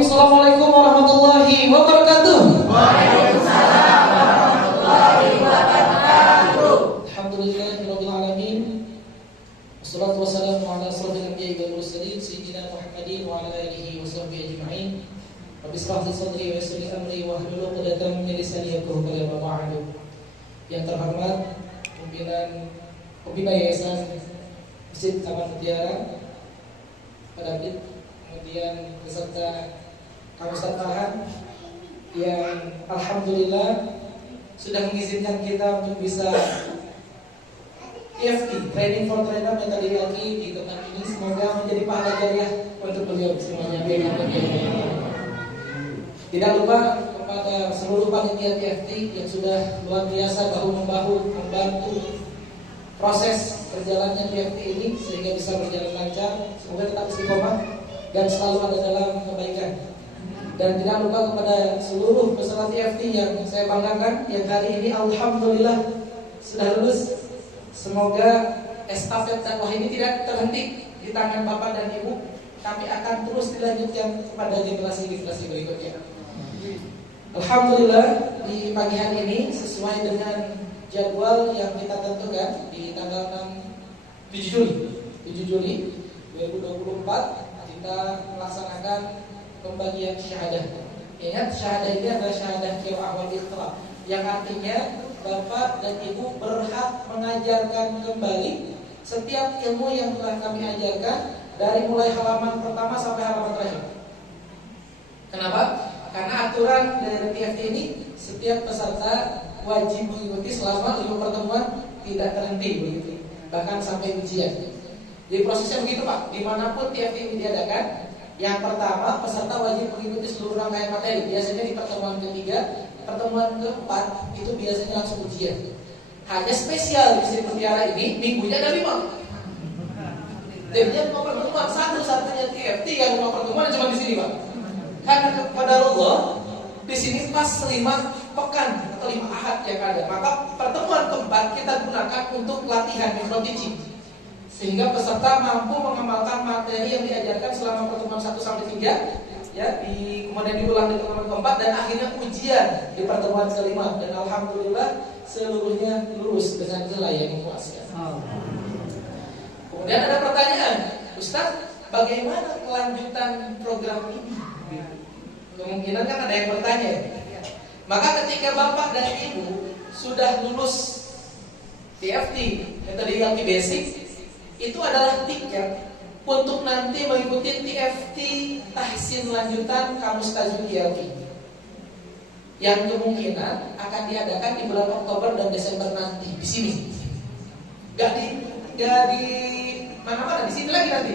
Assalamualaikum warahmatullahi wabarakatuh. Waalaikumsalam warahmatullahi wabarakatuh. Alhamdulillahirabbil alamin. Wassalatu wassalamu ala asrofil anbiya'i wal mursalin sayyidina Muhammadin wa ala alihi wa sahbihi ajma'in. Rabbi ishrah li sadri wa yassir li amri wahlul 'uqdatam min lisani yafqahu qawli. Yang terhormat pembina Yayasan Masjid Taman Mutiara Pak David, kemudian beserta Kang Ustaz Farhan yang alhamdulillah sudah mengizinkan kita untuk bisa TFT, Training for Trainer Metode ILQ di tempat ini. Semoga menjadi pahala jariah untuk beliau semuanya. Tidak lupa kepada seluruh panitia TFT yang sudah luar biasa bahu-membahu membantu proses berjalannya TFT ini sehingga bisa berjalan lancar. Semoga tetap istiqomah dan selalu ada dalam kebaikan. Dan tidak lupa kepada seluruh peserta TFT yang saya banggakan yang hari ini alhamdulillah sudah lulus. Semoga estafet dakwah ini tidak terhenti di tangan Bapak dan Ibu. Kami akan terus dilanjutkan kepada generasi-generasi berikutnya. Alhamdulillah di pagi hari ini sesuai dengan jadwal yang kita tentukan di tanggal 7 Juli 2024 kita melaksanakan pembagian syahadah. Ingat, syahadah ini adalah syahadah qiraah wal iqra, yang artinya Bapak dan Ibu berhak mengajarkan kembali setiap ilmu yang telah kami ajarkan dari mulai halaman pertama sampai halaman terakhir. Kenapa? Karena aturan dari TFT ini setiap peserta wajib mengikuti selama 5 pertemuan tidak terhenti begitu, bahkan sampai ujian. Jadi prosesnya begitu Pak, dimanapun TFT ini diadakan. Yang pertama, peserta wajib mengikuti seluruh rangkaian materi. Biasanya di pertemuan ketiga, pertemuan keempat itu biasanya langsung ujian. Hanya spesial di Masjid Mutiara ini minggunya ada 5. Jadinya 5 pertemuan, satu-satunya TFT yang 5 pertemuan cuma di sini Pak. Karena kepada Allah di sini pas 5 pekan atau 5 ahad yang ada. Maka pertemuan keempat kita gunakan untuk latihan micro teaching, sehingga peserta mampu mengamalkan materi yang diajarkan selama pertemuan 1 sampai 3 ya, kemudian diulang di pertemuan keempat dan akhirnya ujian di pertemuan kelima. Dan alhamdulillah seluruhnya lulus dengan nilai yang memuaskan. Kemudian ada pertanyaan, Ustaz, bagaimana kelanjutan program ini? Kemungkinan kan ada yang bertanya. Maka ketika Bapak dan Ibu sudah lulus TFT metode ILQ basic, itu adalah tiket untuk nanti mengikuti TFT tahsin lanjutan Kamus Tajwid ILQ yang kemungkinan akan diadakan di bulan Oktober dan Desember nanti di sini. Gak di mana-mana, di sini lagi nanti.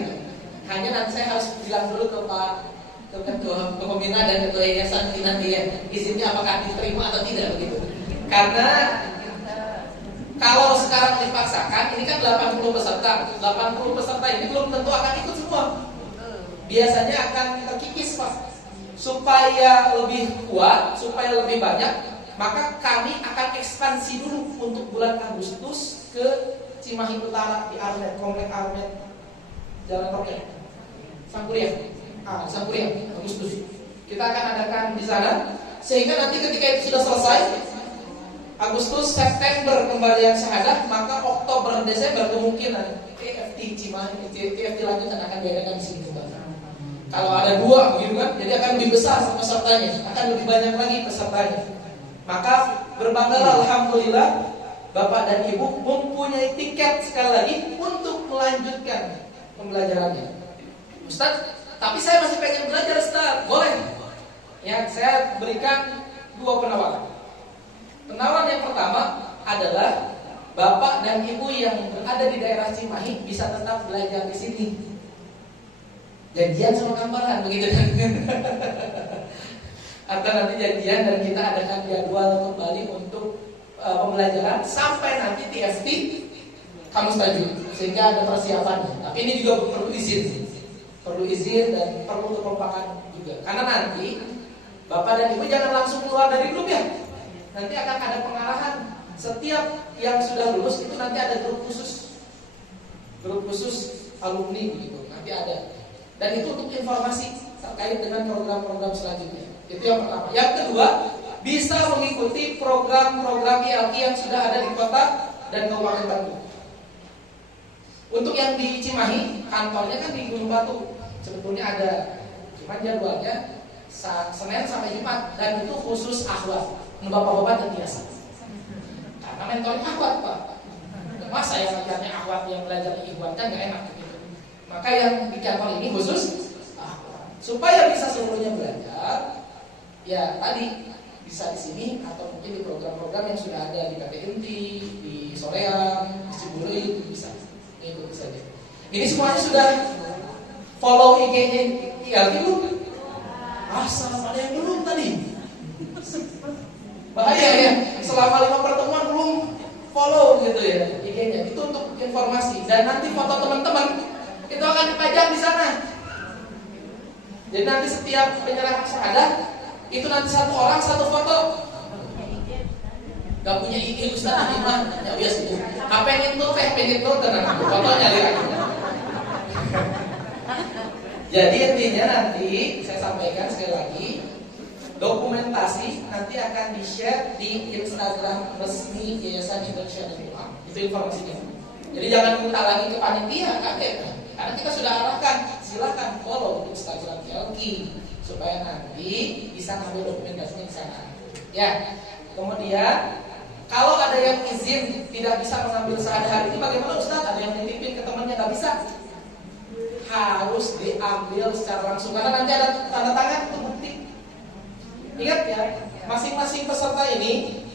Hanya nanti saya harus bilang dulu ke Pak Ketua Pembina dan Ketua Yayasan nanti ya, izinnya apakah diterima atau tidak begitu. Karena kalau sekarang dipaksakan, ini kan 80 peserta. 80 peserta ini belum tentu akan ikut semua. Biasanya akan terkikis Pak. Supaya lebih kuat, supaya lebih banyak, maka kami akan ekspansi dulu untuk bulan Agustus ke Cimahi Utara di Armet, Komplek Armet, Jalan Roket, Sangkuriang. Sangkuriang, Agustus. Kita akan adakan di sana, sehingga nanti ketika itu sudah selesai, Agustus, September pemberian syahadah, maka Oktober, Desember kemungkinan TFT Cimahi, TFT lanjutan akan diadakan di sini kembali. Kalau ada 2 begitu kan, jadi akan lebih besar pesertanya, akan lebih banyak lagi pesertanya. Maka berbanggalah alhamdulillah Bapak dan Ibu mempunyai tiket sekali lagi untuk melanjutkan pembelajarannya. Ustaz, tapi saya masih pengen belajar Ustaz. Boleh. Ya, saya berikan 2 penawaran. Penawaran yang pertama adalah Bapak dan Ibu yang berada di daerah Cimahi bisa tetap belajar di sini. Janjian sama Kang Farhan begitu kan? Atau nanti janjian dan kita adakan jadwal kembali untuk pembelajaran sampai nanti TFT Kamus Tajwid, sehingga ada persiapannya. Tapi ini juga perlu izin dan perlu kekompakan juga. Karena nanti Bapak dan Ibu jangan langsung keluar dari grup ya. Nanti akan ada pengarahan. Setiap yang sudah lulus itu nanti ada grup khusus alumni begitu. Nanti ada. Dan itu untuk informasi. terkait dengan program-program selanjutnya. Itu yang pertama. Yang kedua, bisa mengikuti program-program ILQ yang sudah ada di kota dan Kabupaten Bandung. Untuk yang di Cimahi, kantornya kan di Gunung Batu. Sebetulnya ada, cuma jadwalnya Senin sampai Jumat, dan itu khusus akhwat, bapak-bapak dan biasa. Karena mentornya akhwat, Pak. Masa yang ngajarnya akhwat yang belajar ikhwan kan nggak enak gitu. Maka yang di kantor ini khusus akhwat. Supaya bisa seluruhnya belajar, ya tadi bisa di sini atau mungkin di program-program yang sudah ada di KTMT, di Soreang, di Ciburuy, bisa ikuti saja. Ini semuanya sudah follow IG-nya ILQ belum? Asal ada yang belum tadi. Bahaya ya, selama 5 pertemuan belum follow gitu ya IG-nya. Itu untuk informasi, dan nanti foto teman-teman itu akan dipajang di sana. Jadi nanti setiap penyerahan syahadah itu nanti satu orang satu foto. Gak punya IG Ustaz ini mah ya biasa. HP itu pengen itu tenang fotonya lihat. Jadi intinya nanti saya sampaikan sekali lagi, dokumentasi nanti akan di-share di Instagram resmi Yayasan Indonesia Darul. Itu informasinya. Jadi jangan minta lagi ke panitia, kaget. Karena kita sudah arahkan, silakan follow Instagram ILQ supaya nanti bisa ngambil dokumentasinya di sana. Ya. Kemudian kalau ada yang izin tidak bisa mengambil syahadah hari ini, bagaimana Ustaz? Ada yang nitipin ke temannya nggak bisa? Harus diambil secara langsung karena nanti ada tanda tangan itu bukti. Ingat ya, masing-masing peserta ini